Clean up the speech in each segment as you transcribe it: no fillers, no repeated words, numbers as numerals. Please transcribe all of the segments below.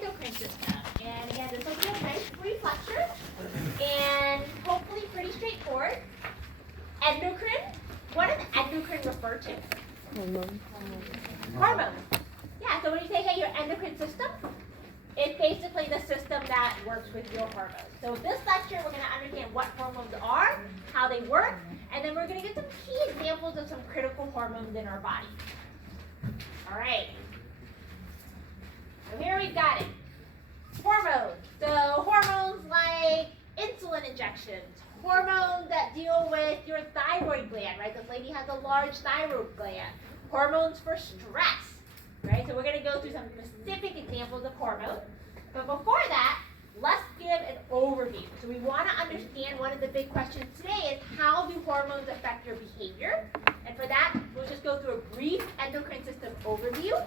endocrine system. And again, this will be a nice brief lecture and hopefully pretty straightforward. Endocrine, what does endocrine refer to? Hormones. Yeah, so when you say, hey, your endocrine system, it's basically the system that works with your hormones. So this lecture, we're going to understand what hormones are, how they work, and then we're going to get some key examples of some critical hormones in our body. All right. So here we've got it. Hormones. So hormones like insulin injections, hormones that deal with your thyroid gland, right? This lady has a large thyroid gland. Hormones for stress, right? So we're going to go through some specific examples of hormones. But before that, let's give an overview. So we want to understand one of the big questions today is how do hormones affect your behavior? And for that, we'll just go through a brief endocrine system overview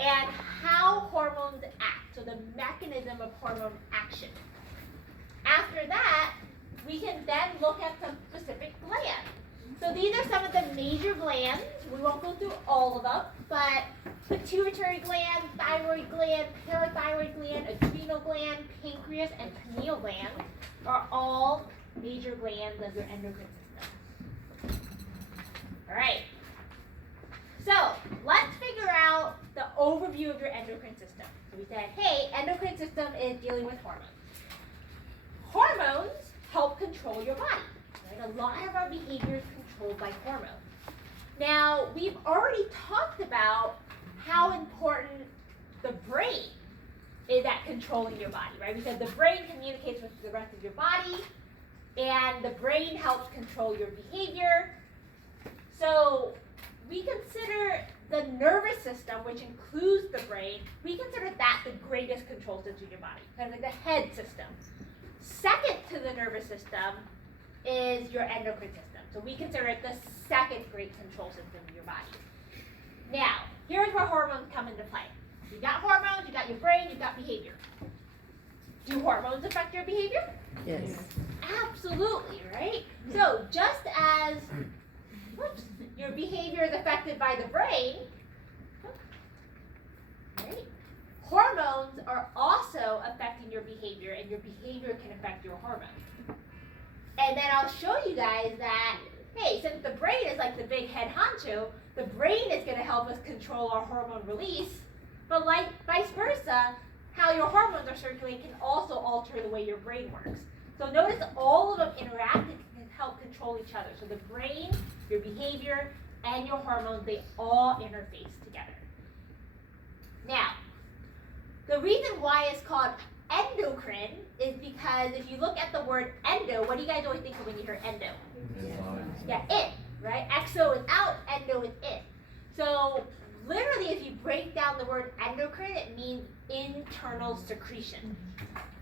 and how hormones act, so the mechanism of hormone action. After that, we can then look at some specific glands. So these are some of the major glands. We won't go through all of them, but pituitary gland, thyroid gland, parathyroid gland, adrenal gland, pancreas, and pineal gland are all major glands of your endocrine system. All right. So let's figure out the overview of your endocrine system. So we said, hey, endocrine system is dealing with hormones. Hormones help control your body. Right? A lot of our behavior is controlled by hormones. Now, we've already talked about how important the brain is at controlling your body, right? We said the brain communicates with the rest of your body, and the brain helps control your behavior. So we consider the nervous system, which includes the brain, we consider that the greatest control system in your body, kind of like the head system. Second to the nervous system is your endocrine system. So we consider it the second great control system in your body. Now, here's where hormones come into play. You got hormones, you got your brain, you got behavior. Do hormones affect your behavior? Yes. Absolutely, right? So just as your behavior is affected by the brain, right? Hormones are also affecting your behavior, and your behavior can affect your hormones. And then I'll show you guys that, hey, since the brain is like the big head honcho, the brain is going to help us control our hormone release, but like vice versa, how your hormones are circulating can also alter the way your brain works. So notice all of them interact and can help control each other. So the brain, your behavior, and your hormones, they all interface together. Now, the reason why it's called endocrine is because if you look at the word endo, what do you guys always think of when you hear endo? Yeah, in, right? Exo is out, endo is in. So literally, if you break down the word endocrine, it means internal secretion.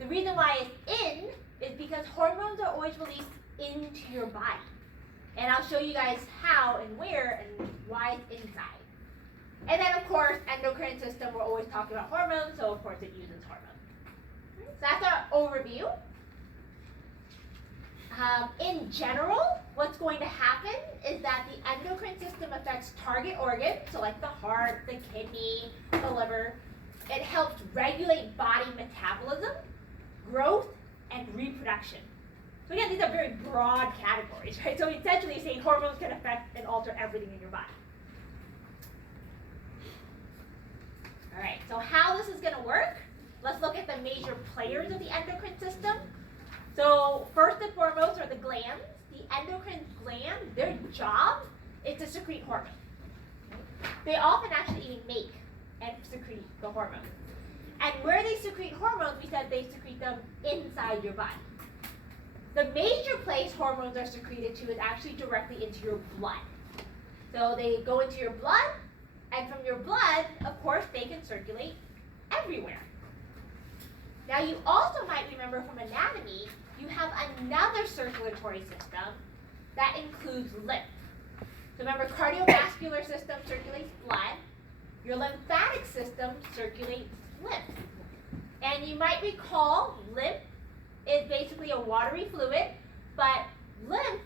The reason why it's in is because hormones are always released into your body. And I'll show you guys how and where and why it's inside. And then, of course, endocrine system, we're always talking about hormones, so of course it uses hormones. So that's our overview. In general, what's going to happen is that the endocrine system affects target organs, so like the heart, the kidney, the liver. It helps regulate body metabolism, growth, and reproduction. So again, these are very broad categories, right? So essentially saying hormones can affect and alter everything in your body. All right, so how this is going to work, let's look at the major players of the endocrine system. So first and foremost are the glands. The endocrine gland, their job is to secrete hormones. They often actually even make and secrete the hormones. And where they secrete hormones, we said they secrete them inside your body. The major place hormones are secreted to is actually directly into your blood. So they go into your blood, and from your blood, of course, they can circulate everywhere. Now, you also might remember from anatomy, you have another circulatory system that includes lymph. So remember, cardiovascular system circulates blood. Your lymphatic system circulates lymph. And you might recall lymph is basically a watery fluid, but lymph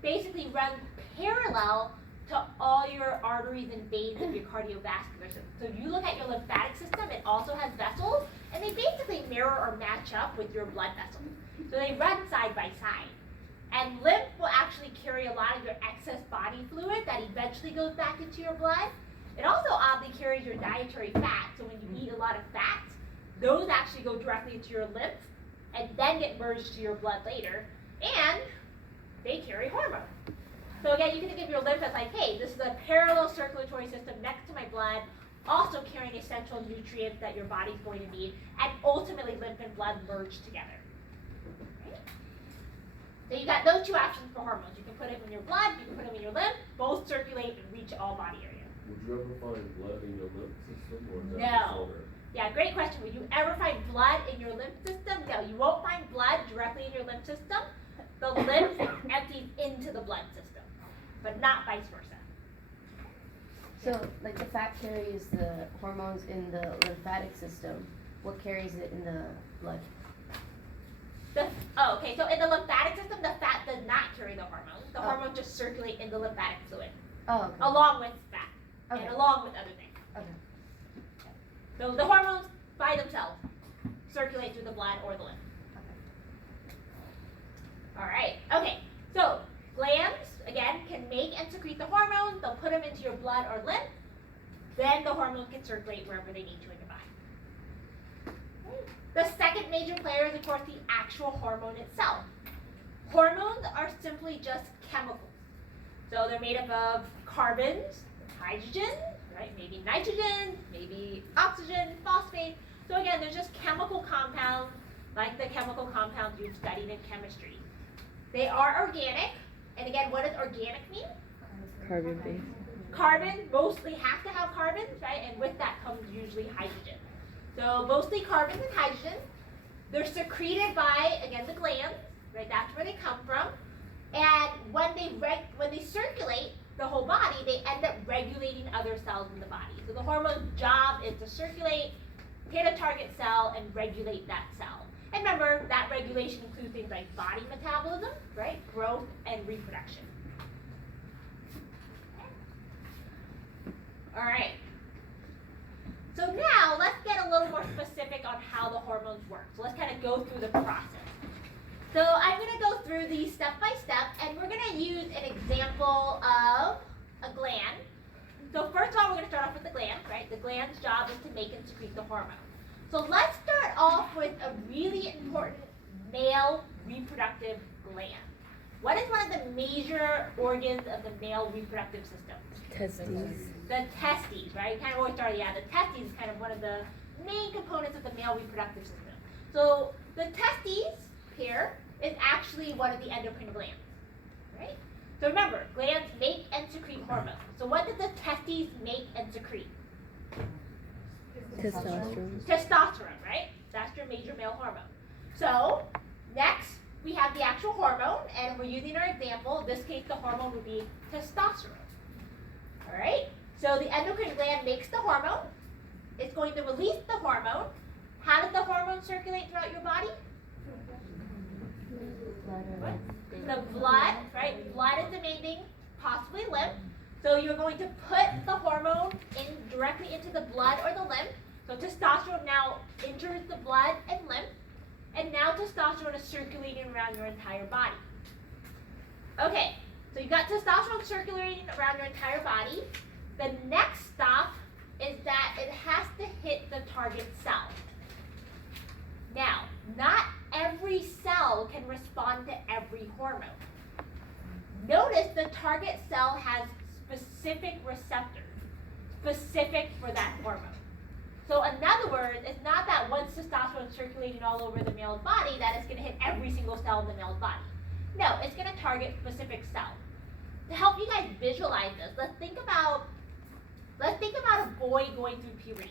basically runs parallel to all your arteries and veins of your cardiovascular system. So if you look at your lymphatic system, it also has vessels, and they basically mirror or match up with your blood vessels. So they run side by side. And lymph will actually carry a lot of your excess body fluid that eventually goes back into your blood. It also oddly carries your dietary fat. So when you eat a lot of fats, those actually go directly into your lymph and then get merged to your blood later. And they carry hormones. So again, you can think of your lymph as like, hey, this is a parallel circulatory system next to my blood, also carrying essential nutrients that your body's going to need, and ultimately lymph and blood merge together. Right? So you got those two options for hormones. You can put them in your blood, you can put them in your lymph, both circulate and reach all body areas. Would you ever find blood in your lymph system, or is that No. Yeah, great question. Would you ever find blood in your lymph system? No, you won't find blood directly in your lymph system. The lymph empties into the blood system, but not vice versa. So, like the fat carries the hormones in the lymphatic system. What carries it in the blood? Okay, so in the lymphatic system, the fat does not carry the hormones. The hormones just circulate in the lymphatic fluid, okay. along with fat, Okay. and along with other things. Okay. So the hormones by themselves circulate through the blood or the lymph. All right, okay, so glands, again, can make and secrete the hormones. They'll put them into your blood or lymph. Then the hormones can circulate wherever they need to in your body. The second major player is, of course, the actual hormone itself. Hormones are simply just chemicals. So they're made up of carbons, hydrogen, right? Maybe nitrogen, maybe oxygen, phosphate. So again, they're just chemical compounds, like the chemical compounds you've studied in chemistry. They are organic, and again, what does organic mean? Carbon-based. Carbon mostly have to have carbons, right? And with that comes usually hydrogen. So mostly carbons and hydrogen. They're secreted by, again, the glands, right? That's where they come from. And when they circulate the whole body, they end up regulating other cells in the body. So the hormone's job is to circulate, hit a target cell, and regulate that cell. And remember, that regulation includes things like body metabolism, right? Growth and reproduction. All right. So now let's get a little more specific on how the hormones work. So let's kind of go through the process. So I'm going to go through these step by step, and we're going to use an example of a gland. So first of all, we're going to start off with the gland, right? The gland's job is to make and secrete the hormone. So let's start off with a really important male reproductive gland. What is one of the major organs of the male reproductive system? Testes. The testes, right? Kind of always start, yeah, the testes is kind of one of the main components of the male reproductive system. So the testes here is actually one of the endocrine glands, right? So remember, glands make and secrete hormones. So what did the testes make and secrete? Testosterone. Testosterone, right? That's your major male hormone. So next, we have the actual hormone, and we're using our example. In this case, the hormone would be testosterone. All right? So the endocrine gland makes the hormone. It's going to release the hormone. How does the hormone circulate throughout your body? What? The blood, right? Blood is the main thing, possibly lymph. So you're going to put the hormone in directly into the blood or the lymph. So testosterone now enters the blood and lymph. And now testosterone is circulating around your entire body. Okay, so you've got testosterone circulating around your entire body. The next stop is that it has to hit the target cell. Now, not every cell can respond to every hormone. Notice the target cell has specific receptors, specific for that hormone. So in other words, it's not that once testosterone is circulating all over the male's body that it's going to hit every single cell in the male's body. No, it's going to target specific cells. To help you guys visualize this, let's think about a boy going through puberty.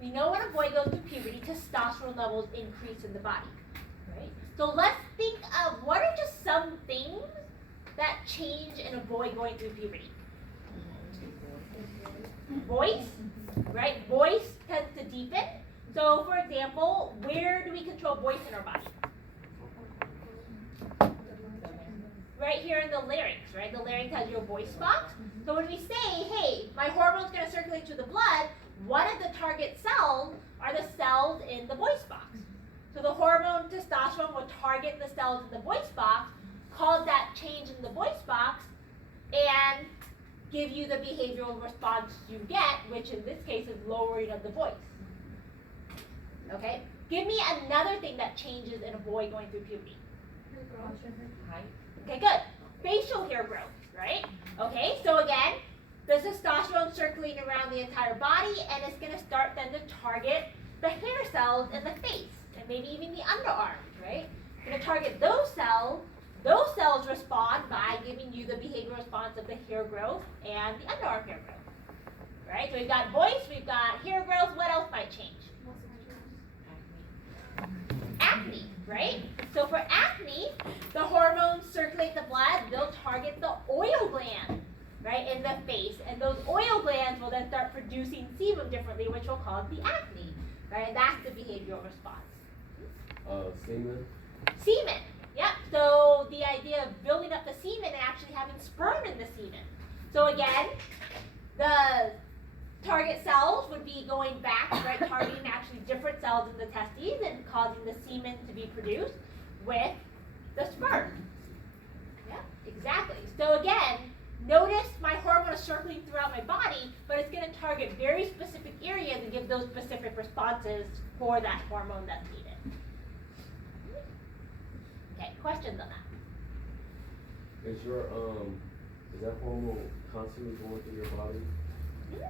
We know when a boy goes through puberty, testosterone levels increase in the body, right? So let's think of what are just some things that change in a boy going through puberty. Voice, right? Voice tends to deepen. So, for example, where do we control voice in our body? Right here in the larynx, right? The larynx has your voice box. So when we say, hey, my hormone's going to circulate through the blood, one of the target cells are the cells in the voice box. So the hormone testosterone will target the cells in the voice box, cause that change in the voice box, and give you the behavioral response you get, which in this case is lowering of the voice. Okay? Give me another thing that changes in a boy going through puberty. Okay, good. Facial hair growth, right? Okay, so again, the testosterone circulating around the entire body, and it's going to start then to target the hair cells in the face, and maybe even the underarms, right? It's going to target those cells. Those cells respond by giving you the behavioral response of the hair growth and the underarm hair growth, right? So we've got voice, we've got hair growth. What else might change? Acne, right? So for acne, the hormones circulate the blood, they'll target the oil gland, right, in the face, and those oil glands will then start producing sebum differently, which will cause the acne, right? And that's the behavioral response. Semen? Semen, yeah. So the idea of building up the semen and actually having sperm in the semen. So again, the target cells would be going back, right, targeting actually different cells in the testes and causing the semen to be produced with the sperm. Yeah, exactly. So again, notice my hormone is circling throughout my body, but it's going to target very specific areas and give those specific responses for that hormone that's needed. Okay, questions on that? Is that hormone constantly going through your body?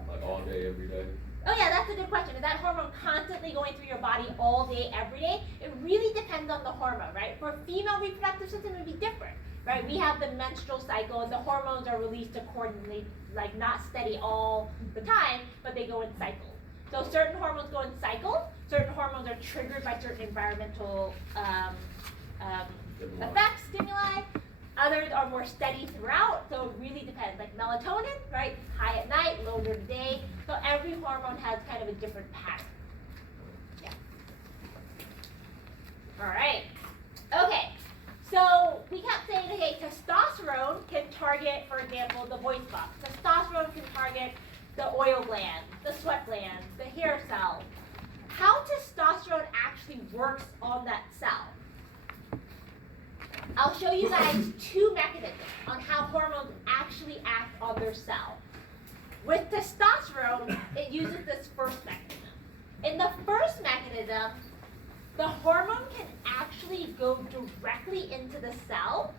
Like all day, every day? Oh yeah, that's a good question. Is that hormone constantly going through your body all day, every day? It really depends on the hormone, right? For female reproductive system, it would be different, right? We have the menstrual cycle, and the hormones are released accordingly, like not steady all the time, but they go in cycles. So certain hormones go in cycles. Certain hormones are triggered by certain environmental effects, stimuli. Others are more steady throughout, so it really depends. Like melatonin, right? High at night, low during the day. So every hormone has kind of a different pattern. Yeah. All right. Okay. So we kept saying, okay, testosterone can target, for example, the voice box. Testosterone can target the oil glands, the sweat glands, the hair cells. How testosterone actually works on that cell. I'll show you guys two mechanisms on how hormones actually act on their cell. With testosterone, it uses this first mechanism. In the first mechanism, the hormone can actually go directly into the cell,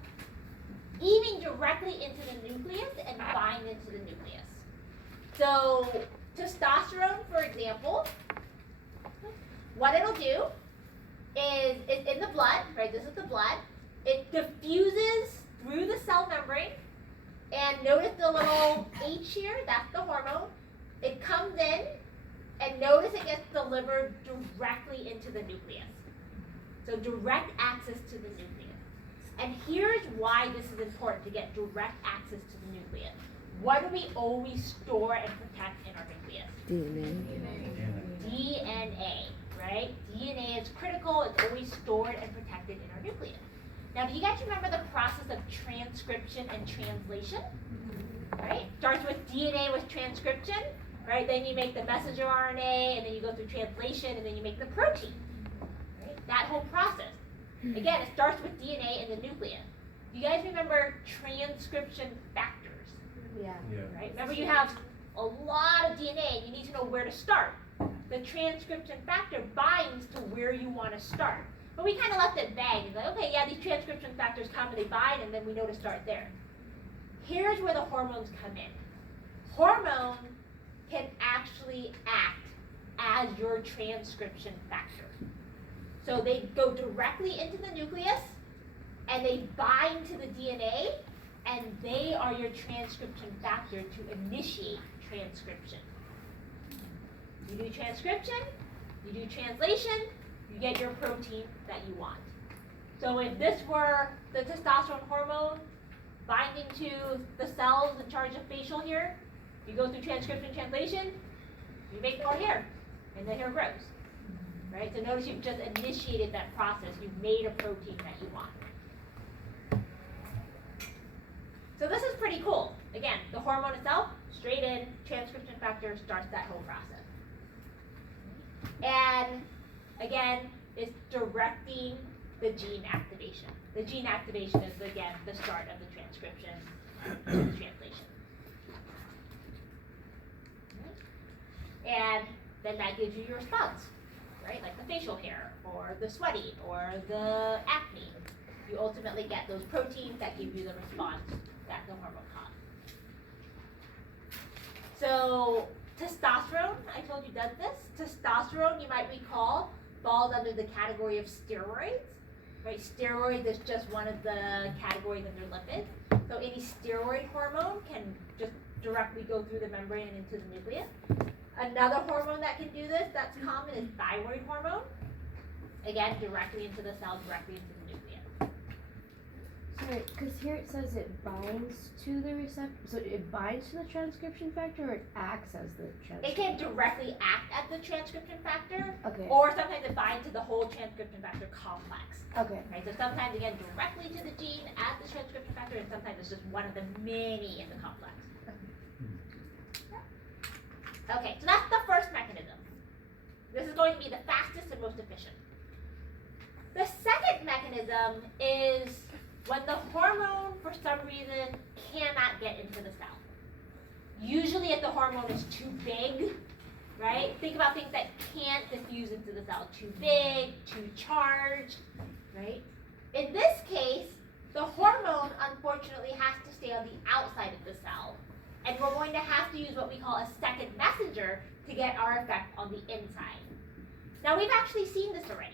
even directly into the nucleus and bind into the nucleus. So testosterone, for example, what it'll do is it's in the blood, right? This is the blood. It diffuses through the cell membrane, and notice the little H here, that's the hormone. It comes in, and notice it gets delivered directly into the nucleus. So direct access to the nucleus. And here's why this is important to get direct access to the nucleus. What do we always store and protect in our nucleus? DNA, right? DNA is critical, it's always stored and protected in our nucleus. Now, do you guys remember the process of transcription and translation? Right? Starts with DNA with transcription, right? Then you make the messenger RNA, and then you go through translation, and then you make the protein. Right? That whole process. Again, it starts with DNA in the nucleus. Do you guys remember transcription factors? Yeah. Right? Remember, you have a lot of DNA, and you need to know where to start. The transcription factor binds to where you want to start. But we kind of left it vague. It's like, okay, yeah, these transcription factors come and they bind, and then we know to start there. Here's where the hormones come in. Hormones can actually act as your transcription factor. So they go directly into the nucleus, and they bind to the DNA, and they are your transcription factor to initiate transcription. You do transcription, you do translation, you get your protein that you want. So if this were the testosterone hormone binding to the cells in charge of facial hair, you go through transcription, translation, you make more hair, and the hair grows. Right? So notice you've just initiated that process. You've made a protein that you want. So this is pretty cool. Again, the hormone itself, straight in, transcription factor starts that whole process. And again, it's directing the gene activation. The gene activation is, again, the start of the transcription and the translation. And then that gives you your response, right? Like the facial hair, or the sweaty, or the acne. You ultimately get those proteins that give you the response that the hormone caused. So testosterone, I told you does this. Testosterone, you might recall, falls under the category of steroids, right? Steroids is just one of the categories under lipids. So any steroid hormone can just directly go through the membrane and into the nucleus. Another hormone that can do this that's common is thyroid hormone. Again, directly into the cell, directly into the nucleus. Sorry, because here it says it binds to the receptor, so it binds to the transcription factor, or it acts as the transcription? It can directly act at the transcription factor, Okay. or sometimes it binds to the whole transcription factor complex. Okay. Right, so sometimes, again, directly to the gene at the transcription factor, and sometimes it's just one of the many in the complex. Okay, so that's the first mechanism. This is going to be the fastest and most efficient. The second mechanism is when the hormone, for some reason, cannot get into the cell. Usually if the hormone is too big, right? Think about things that can't diffuse into the cell. Too big, too charged, right? In this case, the hormone, unfortunately, has to stay on the outside of the cell. And we're going to have to use what we call a second messenger to get our effect on the inside. Now, we've actually seen this already.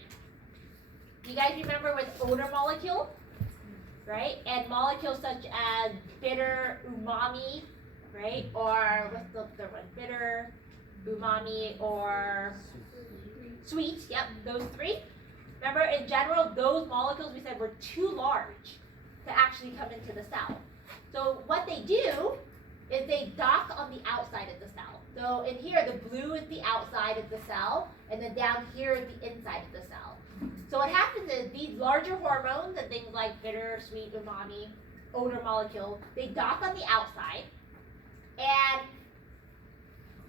You guys remember with odor molecules, right? And molecules such as bitter, umami, right? Or what's the third one? Bitter, umami, or sweet. Yep, those three. Remember, in general, those molecules we said were too large to actually come into the cell. So what they do is they dock on the outside of the cell. So in here, the blue is the outside of the cell, and then down here is the inside of the cell. So what happens is these larger hormones and things like bitter, sweet, umami, odor molecule, they dock on the outside, and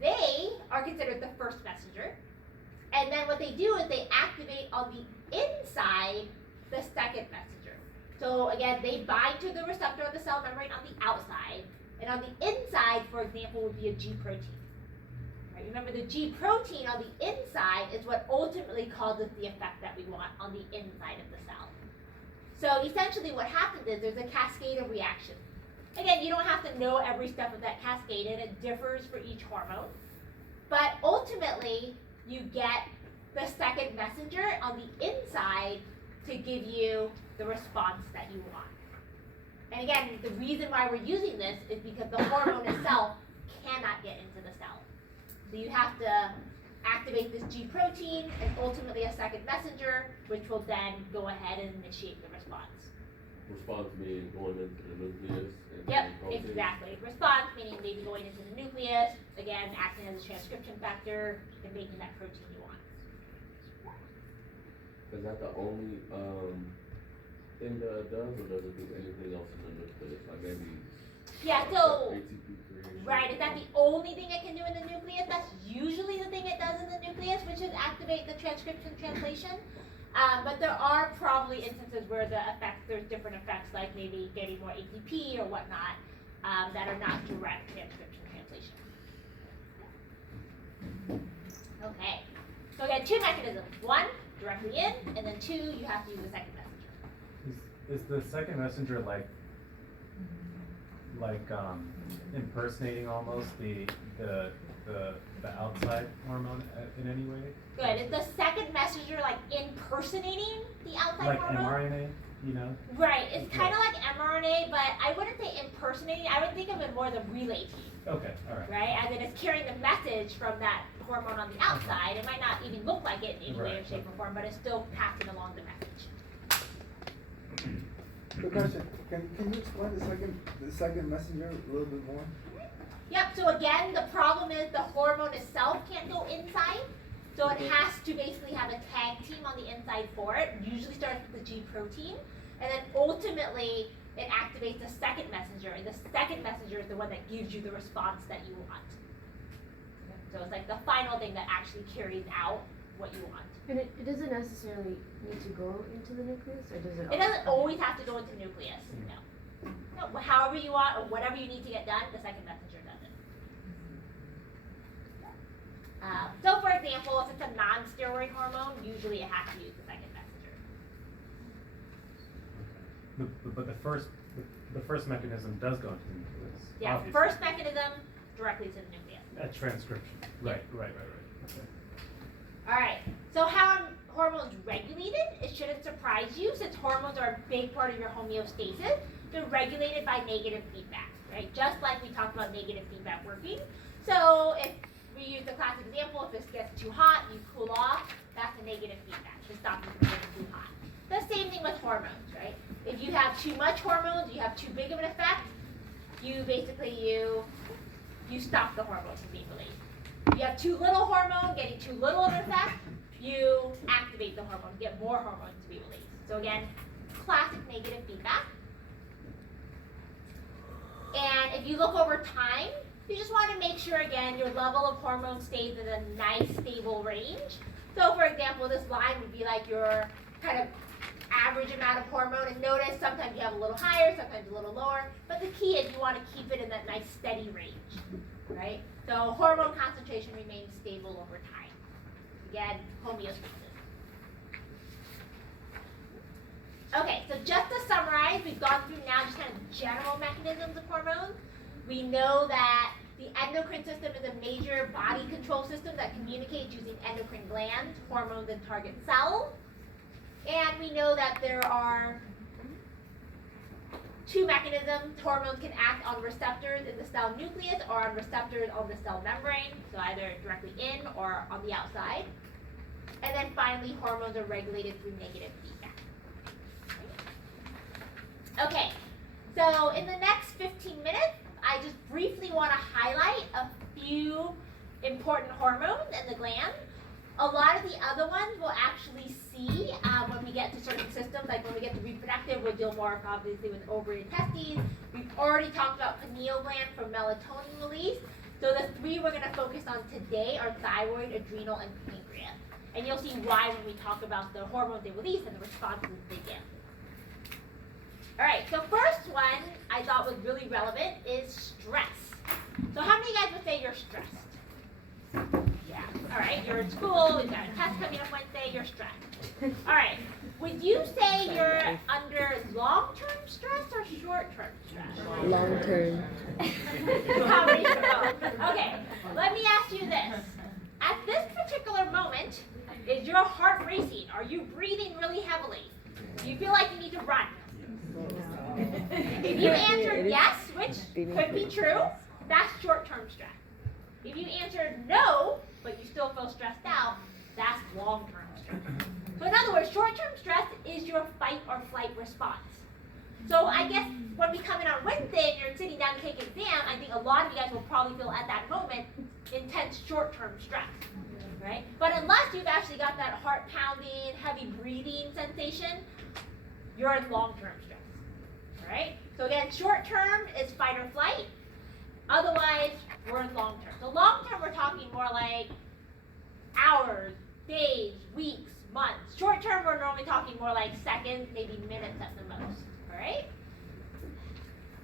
they are considered the first messenger. And then what they do is they activate on the inside the second messenger. So again, they bind to the receptor of the cell membrane on the outside, and on the inside, for example, would be a G protein. Right? Remember, the G protein on the inside is what ultimately causes the effect that we want on the inside of the cell. So essentially what happens is there's a cascade of reactions. Again, you don't have to know every step of that cascade, and it differs for each hormone. But ultimately, you get the second messenger on the inside to give you the response that you want. And again, the reason why we're using this is because the hormone itself cannot get into the cell. So you have to activate this G protein and ultimately a second messenger, which will then go ahead and initiate the response. Response meaning going into the nucleus. And Yep, protein. exactly. Response meaning maybe going into the nucleus, again, acting as a transcription factor and making that protein you want. Is that the only thing that it does, or does it do anything else in the nucleus? Like maybe Yeah, so, ATP creation? right, is that the only thing it can do in the nucleus? That's usually the thing it does in the nucleus, which is activate the transcription translation. But there are probably instances where there's different effects, like maybe getting more ATP or whatnot, that are not direct transcription translation. Okay, so again, two mechanisms. One, directly in, and then two, you have to use the second messenger. Is the second messenger like impersonating almost the outside hormone in any way? Good. Is the second messenger like impersonating the outside Like hormone? mRNA, you know? Right. It's kind of like mRNA, but I wouldn't say impersonating. I would think of it more as a relay team, Okay, all right. right? As in it's carrying the message from that hormone on the outside. It might not even look like it in any way or Right. shape or form, but it's still passing along the message. Good question. Can you explain the second messenger a little bit more? Yep, so again, the problem is the hormone itself can't go inside, so it has to basically have a tag team on the inside for it. Usually starts with the G protein, and then ultimately it activates the second messenger, and the second messenger is the one that gives you the response that you want. So it's like the final thing that actually carries out what you want. And it doesn't necessarily need to go into the nucleus, or does it? It doesn't always have to go into nucleus, no. No, however you want, or whatever you need to get done, the second messenger does it. So for example, if it's a non-steroid hormone, usually it has to use the second messenger. But the first mechanism does go into the nucleus. Yeah, obviously. first mechanism directly to the nucleus. A transcription. Right. Okay. Alright, so how are hormones regulated? It shouldn't surprise you, since hormones are a big part of your homeostasis. They're regulated by negative feedback, right? Just like we talked about negative feedback working. So if we use the classic example, if this gets too hot, you cool off, that's a negative feedback to stop you from getting too hot. The same thing with hormones, right? If you have too much hormones, you have too big of an effect, you basically, you stop the hormones from being released. If you have too little hormone, getting too little of an effect, you activate the hormone, get more hormones to be released. So again, classic negative feedback. And if you look over time, you just want to make sure, again, your level of hormone stays in a nice, stable range. So for example, this line would be like your kind of average amount of hormone, and notice sometimes you have a little higher, sometimes a little lower, but the key is you want to keep it in that nice steady range, right? So hormone concentration remains stable over time. Again, homeostasis. Okay, so just to summarize, we've gone through now just kind of general mechanisms of hormones. We know that the endocrine system is a major body control system that communicates using endocrine glands, hormones, and target cells. And we know that there are two mechanisms. Hormones can act on receptors in the cell nucleus or on receptors on the cell membrane, so either directly in or on the outside. And then finally, hormones are regulated through negative feedback. Okay, so in the next 15 minutes, I just briefly want to highlight a few important hormones in the gland. A lot of the other ones we'll actually see when we get to certain systems, like when we get to reproductive, we'll deal more obviously with ovary and testes. We've already talked about pineal gland for melatonin release. So the three we're going to focus on today are thyroid, adrenal, and pancreas. And you'll see why when we talk about the hormones they release and the responses they give. All right, so first one I thought was really relevant is stress. So how many of you guys would say you're stressed? Yeah. All right, you're in school, we've got a test coming up Wednesday, you're stressed. All right, would you say you're under long-term stress or short-term stress? Long-term. Combination of both. Okay, let me ask you this. At this particular moment, is your heart racing? Are you breathing really heavily? Do you feel like you need to run? If you answered yes, which could be true, that's short-term stress. If you answered no, but you still feel stressed out, that's long-term stress. So in other words, short-term stress is your fight or flight response. So I guess when we come in on Wednesday and you're sitting down to take an exam, I think a lot of you guys will probably feel at that moment intense short-term stress, right? But unless you've actually got that heart pounding, heavy breathing sensation, you're in long-term stress, all right? So again, short-term is fight or flight. Otherwise, we're in long-term. So long-term, we're talking more like hours, days, weeks, months. Short-term, we're normally talking more like seconds, maybe minutes at the most, all right?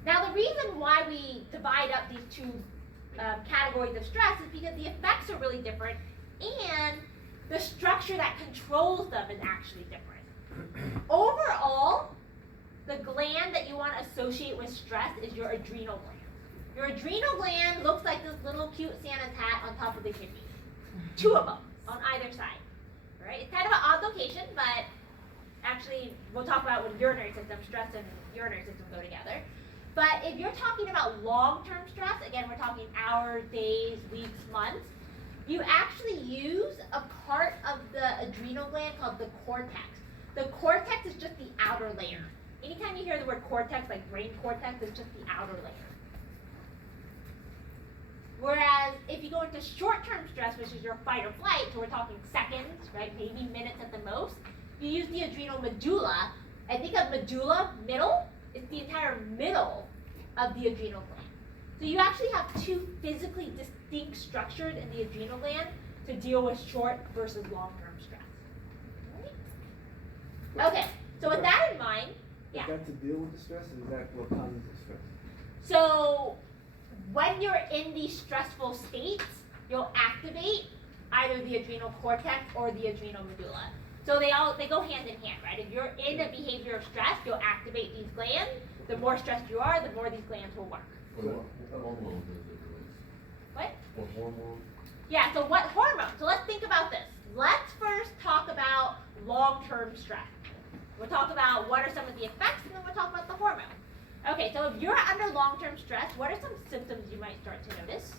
Now, the reason why we divide up these two categories of stress is because the effects are really different and the structure that controls them is actually different. Overall, the gland that you want to associate with stress is your adrenal gland. Your adrenal gland looks like this little cute Santa's hat on top of the kidneys. Two of them on either side. Right? It's kind of an odd location, but actually we'll talk about when urinary system, stress and urinary system go together. But if you're talking about long-term stress, again we're talking hours, days, weeks, months, you actually use a part of the adrenal gland called the cortex. The cortex is just the outer layer. Anytime you hear the word cortex, like brain cortex, it's just the outer layer. Whereas if you go into short-term stress, which is your fight or flight, so we're talking seconds, right, maybe minutes at the most, you use the adrenal medulla. And think of medulla, middle, it's the entire middle of the adrenal gland. So you actually have two physically distinct structures in the adrenal gland to deal with short versus long-term Okay, so with that in mind, Is that to deal with the stress, or is that what causes the stress? so when you're in these stressful states, you'll activate either the adrenal cortex or the adrenal medulla. So they go hand in hand, right? If you're in a behavior of stress, you'll activate these glands. The more stressed you are, the more these glands will work. What hormone does it release? What? What hormone? Yeah, so what hormone? So let's think about this. Let's first talk about long-term stress. We'll talk about what are some of the effects, and then we'll talk about the hormone. Okay, so if you're under long-term stress, what are some symptoms you might start to notice?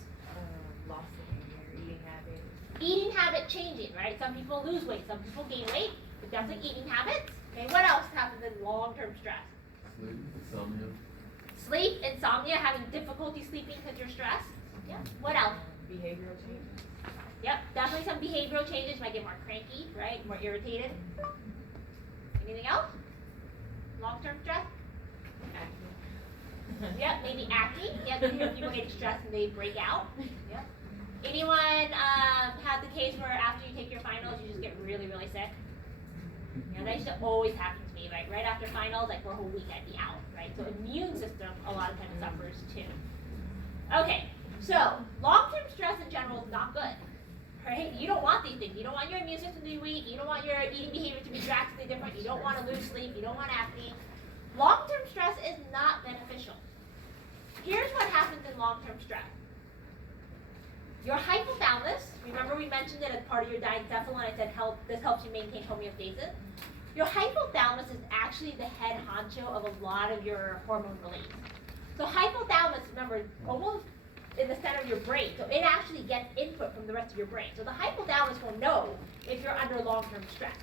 Loss of hair, eating habits. Eating habit changing, right? Some people lose weight, some people gain weight, but definitely eating habits. Okay, what else happens in long-term stress? Sleep, insomnia. Sleep, insomnia, having difficulty sleeping because you're stressed. Yeah. What else? Behavioral change. Yep, definitely some behavioral changes. You might get more cranky, right? More irritated. Anything else? Long-term stress? Acne. Yep, maybe acne. Yep, you hear people getting stressed and they break out. Yep. Anyone have the case where after you take your finals, you just get really, really sick? You know, that used to always happen to me, right? Right after finals, like for a whole week, I'd be out, right? So immune system a lot of times suffers too. Okay, so long-term stress in general is not good, right? You don't want these things. You don't want your immune system to be weak. You don't want your eating behavior to be drastically different. You don't want to lose sleep. You don't want acne. Long-term stress is not beneficial. Here's what happens in long-term stress. Your hypothalamus, remember we mentioned it as part of your diencephalon, I said this helps you maintain homeostasis. Your hypothalamus is actually the head honcho of a lot of your hormone release. So hypothalamus, remember, almost in the center of your brain, so it actually gets input from the rest of your brain. So the hypothalamus will know if you're under long-term stress,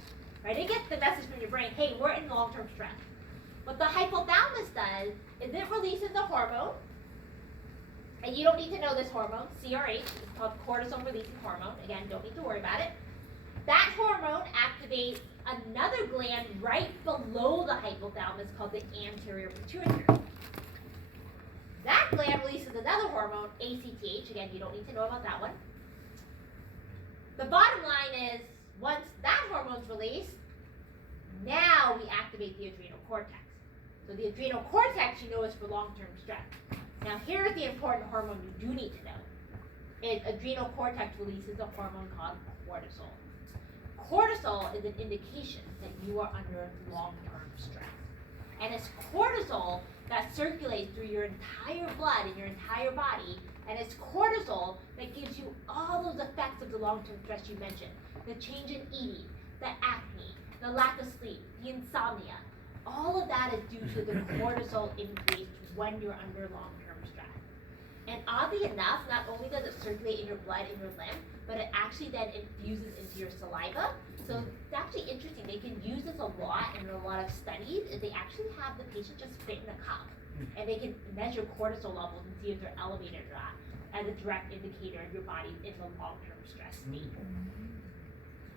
right? It gets the message from your brain, hey, we're in long-term stress. What the hypothalamus does is it releases a hormone, and you don't need to know this hormone, CRH, it's called cortisol releasing hormone. Again, don't need to worry about it. That hormone activates another gland right below the hypothalamus called the anterior pituitary. That gland releases another hormone, ACTH. Again, you don't need to know about that one. The bottom line is, once that hormone's released, now we activate the adrenal cortex. So the adrenal cortex, you know, is for long-term stress. Now here's the important hormone you do need to know. Is adrenal cortex releases a hormone called cortisol. Cortisol is an indication that you are under long-term stress. And it's cortisol that circulates through your entire blood and your entire body, and it's cortisol that gives you all those effects of the long-term stress you mentioned. The change in eating, the acne, the lack of sleep, the insomnia. All of that is due to the cortisol increase when you're under long-term stress. And oddly enough, not only does it circulate in your blood, in your lymph, but it actually then infuses into your saliva. So it's actually interesting. They can use this a lot in a lot of studies. Is they actually have the patient just spit in a cup, and they can measure cortisol levels and see if they're elevated or not as a direct indicator of your body in the long-term stress state.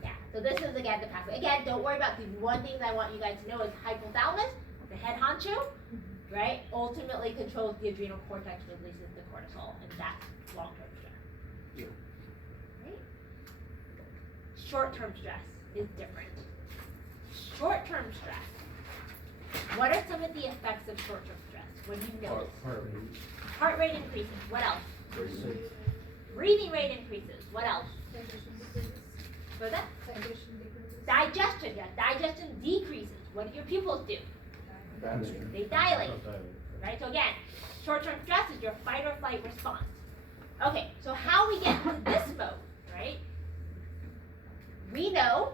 Yeah, so this is again the pathway. Again, don't worry about the one thing that I want you guys to know is hypothalamus, the head honcho, right, ultimately controls the adrenal cortex, releases the cortisol, and that's long-term stress. Yeah. Right? Short-term stress is different. Short-term stress. What are some of the effects of short-term stress? What do you notice? Heart rate increases. What else? Breathing rate increases. What else? What's that? Digestion. Yeah, digestion decreases. What do your pupils do? They dilate. Right? So again, short-term stress is your fight or flight response. Okay, so how we get into this mode, right? We know,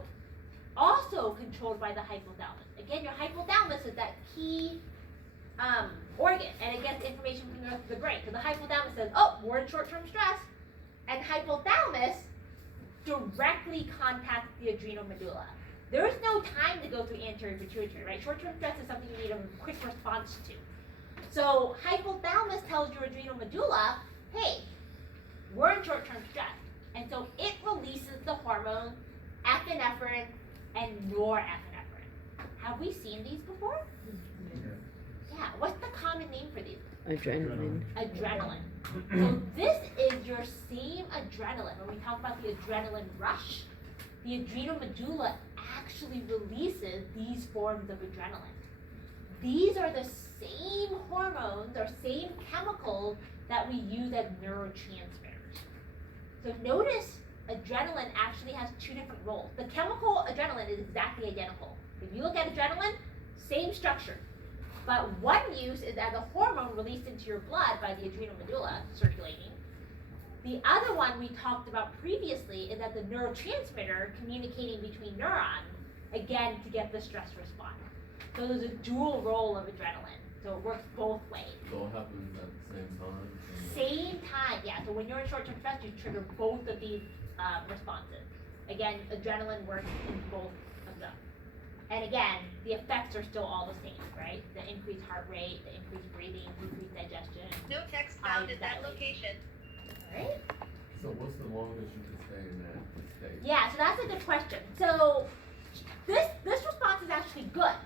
also controlled by the hypothalamus. Again, your hypothalamus is that key organ, and it gets information from the rest of the brain. So the hypothalamus says, oh, we're in short-term stress, and hypothalamus directly contacts the adrenal medulla. There is no time to go through anterior pituitary, right? Short-term stress is something you need a quick response to. So hypothalamus tells your adrenal medulla, hey, we're in short-term stress. And so it releases the hormone epinephrine and norepinephrine. Have we seen these before? Yeah, what's the common name for these? Adrenaline. Adrenaline. So this is your same adrenaline. When we talk about the adrenaline rush, the adrenal medulla actually releases releases these forms of adrenaline. These are the same hormones or same chemicals that we use as neurotransmitters. So notice adrenaline actually has two different roles. The chemical adrenaline is exactly identical. If you look at adrenaline, same structure. But one use is as a hormone released into your blood by the adrenal medulla circulating. The other one we talked about previously is that the neurotransmitter communicating between neurons, again, to get the stress response. So there's a dual role of adrenaline. So it works both ways. So it happens at the same time? Same time, yeah. So when you're in short-term stress, you trigger both of these responses. Again, adrenaline works in both of them. And again, the effects are still all the same, right? The increased heart rate, the increased breathing, decreased digestion. No text found at that location. Alright? So what's the longest you can stay in that state? Yeah, so that's a good question. So this response is actually good,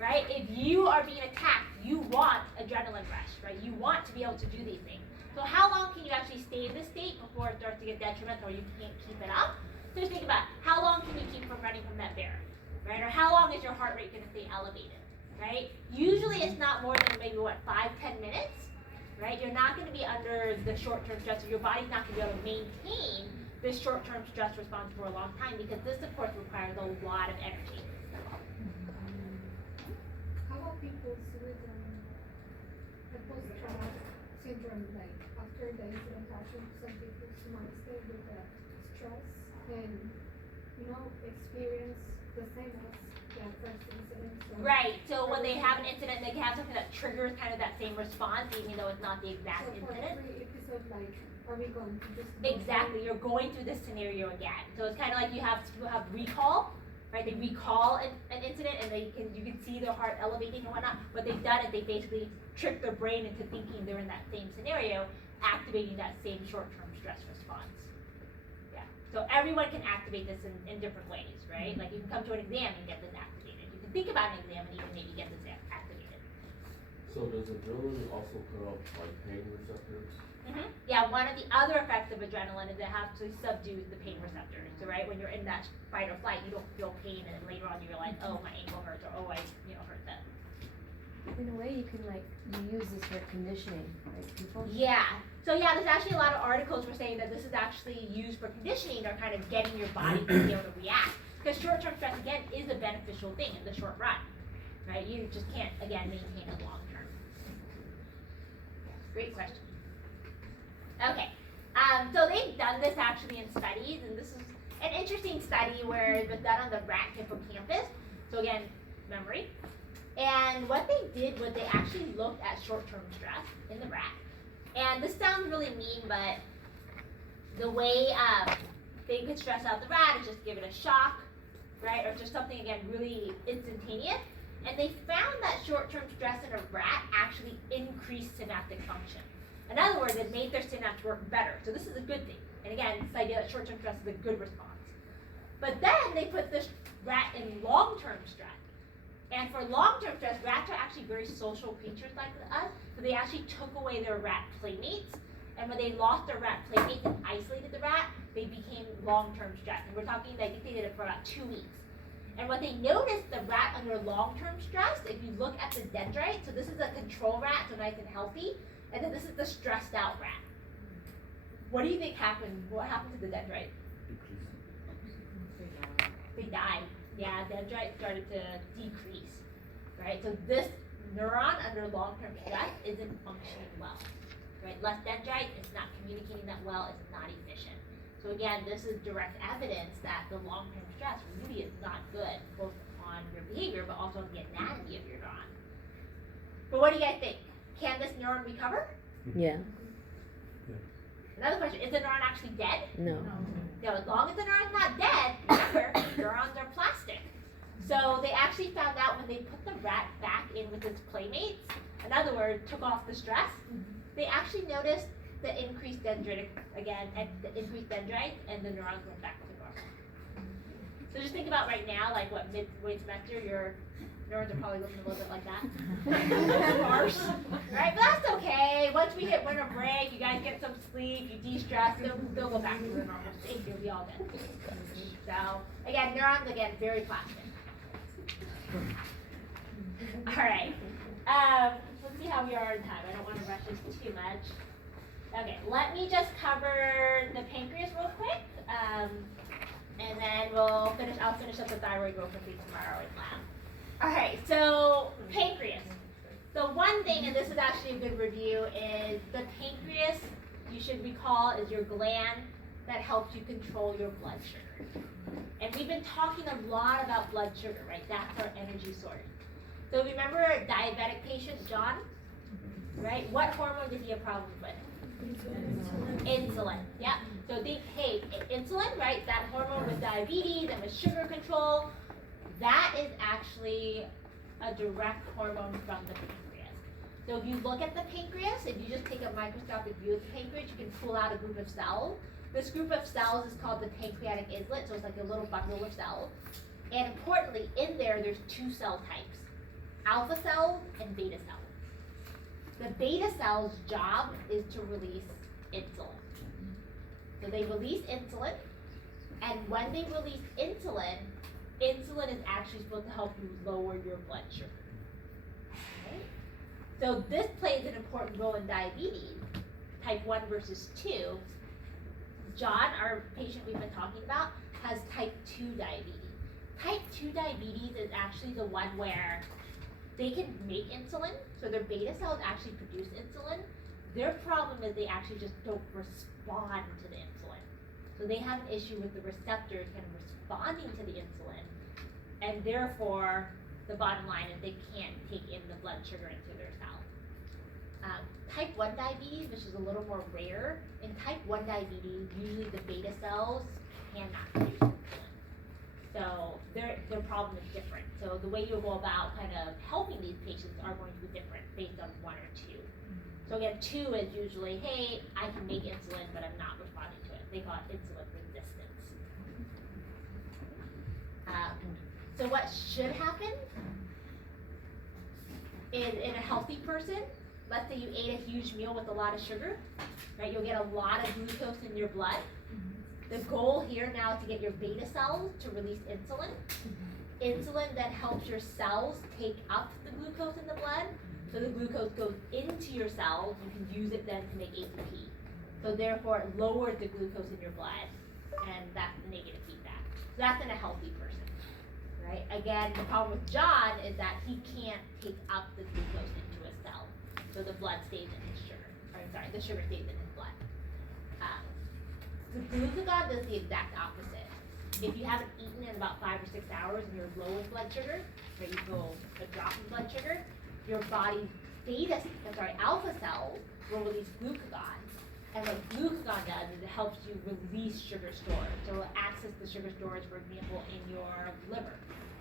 right? If you are being attacked, you want adrenaline rush, right? You want to be able to do these things. So how long can you actually stay in this state before it starts to get detrimental or you can't keep it up? So just think about how long can you keep from running from that bear, right? Or how long is your heart rate going to stay elevated, right? Usually it's not more than maybe 5-10 minutes, right? You're not going to be under the short-term stress, or your body's not going to be able to maintain this short-term stress response for a long time because this, of course, requires a lot of energy. How about people with post-traumatic syndrome, like after the incident happened, some people might stay with the stress and, experience the same as the first incident. So Right, so when they have an incident, they can have something that triggers kind of that same response, even though it's not the exact so for incident. every episode, like, are we going to just go Exactly, you're going through this scenario again. So it's kind of like people have recall, right? They recall an incident and you can see their heart elevating and whatnot. What they've done is they basically tricked their brain into thinking they're in that same scenario, activating that same short-term stress response. Yeah, so everyone can activate this in different ways, right? Like you can come to an exam and get this activated. You can think about an exam and even maybe get this activated. So does adrenaline also put up like pain receptors? Mm-hmm. Yeah, one of the other effects of adrenaline is it actually subdues the pain receptors. So right when you're in that fight or flight, you don't feel pain, and then later on you realize, oh, my ankle hurts, or oh, I hurt that. In a way, you use this for conditioning, right, people? Yeah. So yeah, there's actually a lot of articles were saying that this is actually used for conditioning or kind of getting your body to be able to react. Because short-term stress again is a beneficial thing in the short run, right? You just can't again maintain it long term. Great question. Okay, so they've done this actually in studies, and this is an interesting study where it was done on the rat hippocampus. So again, memory. And what they did was they actually looked at short-term stress in the rat. And this sounds really mean, but the way they could stress out the rat is just give it a shock, right? Or just something, again, really instantaneous. And they found that short-term stress in a rat actually increased synaptic function. In other words, it made their synapse work better. So this is a good thing. And again, this idea that short-term stress is a good response. But then they put this rat in long-term stress. And for long-term stress, rats are actually very social creatures like us. So they actually took away their rat playmates. And when they lost their rat playmates and isolated the rat, they became long-term stress. And we're talking, I think they did it for about 2 weeks. And what they noticed, the rat under long-term stress, if you look at the dendrite, so this is a control rat, so nice and healthy. And then this is the stressed out rat. What do you think happened? What happened to the dendrite? They died. Yeah, dendrite started to decrease, right? So this neuron under long-term stress isn't functioning well, right? Less dendrite, it's not communicating that well, it's not efficient. So again, this is direct evidence that the long-term stress really is not good, both on your behavior, but also on the anatomy of your neuron. But what do you guys think? Can this neuron recover? Yeah. Another question, is the neuron actually dead? No. No, as long as the neuron's not dead, remember, neurons are plastic. So they actually found out when they put the rat back in with its playmates, in other words, took off the stress, they actually noticed the increased dendritic, again, and the increased dendrites, and the neurons went back to normal. So just think about right now, like what midway semester, your neurons are probably looking a little bit like that. Sparse, right? But that's okay. Once we hit winter break, you guys get some sleep, you de-stress, they'll go back to the normal state. You'll be all good. So again, neurons, again, very plastic. All right. Let's see how we are on time. I don't want to rush this too much. Okay, let me just cover the pancreas real quick, and then I'll finish up the thyroid real quickly tomorrow in lab. All right, so pancreas. The one thing, and this is actually a good review, is the pancreas, you should recall, is your gland that helps you control your blood sugar. And we've been talking a lot about blood sugar, right? That's our energy source. So remember a diabetic patient, John, right? What hormone did he have problems with? Insulin. Yeah. So think, hey, insulin, right? That hormone with diabetes and with sugar control, that is actually a direct hormone from the pancreas. So if you look at the pancreas, if you just take a microscopic view of the pancreas, you can pull out a group of cells. This group of cells is called the pancreatic islet, so it's like a little bundle of cells. And importantly, in there's two cell types, alpha cells and beta cells. The beta cell's job is to release insulin. So they release insulin, and when they release insulin, insulin is actually supposed to help you lower your blood sugar. Okay? So this plays an important role in diabetes, type 1 versus 2. John, our patient we've been talking about, has type 2 diabetes. Type 2 diabetes is actually the one where they can make insulin, so their beta cells actually produce insulin. Their problem is they actually just don't respond to the insulin. So they have an issue with the receptors kind of responding to the insulin, and therefore the bottom line is they can't take in the blood sugar into their cells. Type 1 diabetes, which is a little more rare, in type 1 diabetes, usually the beta cells cannot produce insulin. So their problem is different. So the way you go about kind of helping these patients are going to be different based on 1 or 2. So again, 2 is usually, hey, I can make insulin, but I'm not responding to it. They call it insulin resistance. So what should happen is in a healthy person, let's say you ate a huge meal with a lot of sugar, right? You'll get a lot of glucose in your blood. The goal here now is to get your beta cells to release insulin. Insulin then helps your cells take up the glucose in the blood. So the glucose goes into your cells. You can use it then to make ATP. So therefore it lowers the glucose in your blood, and that's the negative feedback. So that's in a healthy person, right? Again, the problem with John is that he can't take up the glucose into his cell. So the blood stays in his sugar, the sugar stays in his blood. The glucagon does the exact opposite. If you haven't eaten in about 5 or 6 hours and you're low in blood sugar, right, you feel a drop in blood sugar, your body's alpha cells will release glucagon. And what glucagon does is it helps you release sugar storage. So it'll access the sugar storage, for example, in your liver.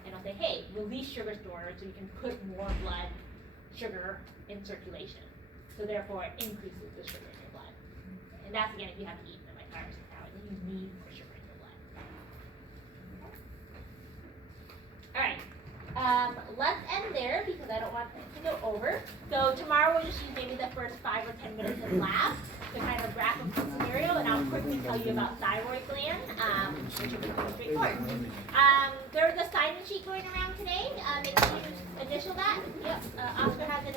And it'll say, hey, release sugar storage so you can put more blood sugar in circulation. So therefore it increases the sugar in your blood. And that's again if you haven't eaten in like 5 or 6 hours, then you need more sugar in your blood. Alright. Let's end there because I don't want it to go over. So tomorrow we'll just use maybe the first 5 or 10 minutes in lab to kind of wrap up the scenario, and I'll quickly tell you about thyroid gland, which will be pretty straightforward. There was a sign-in sheet going around today. Make sure you initial that. Yep, Oscar has it in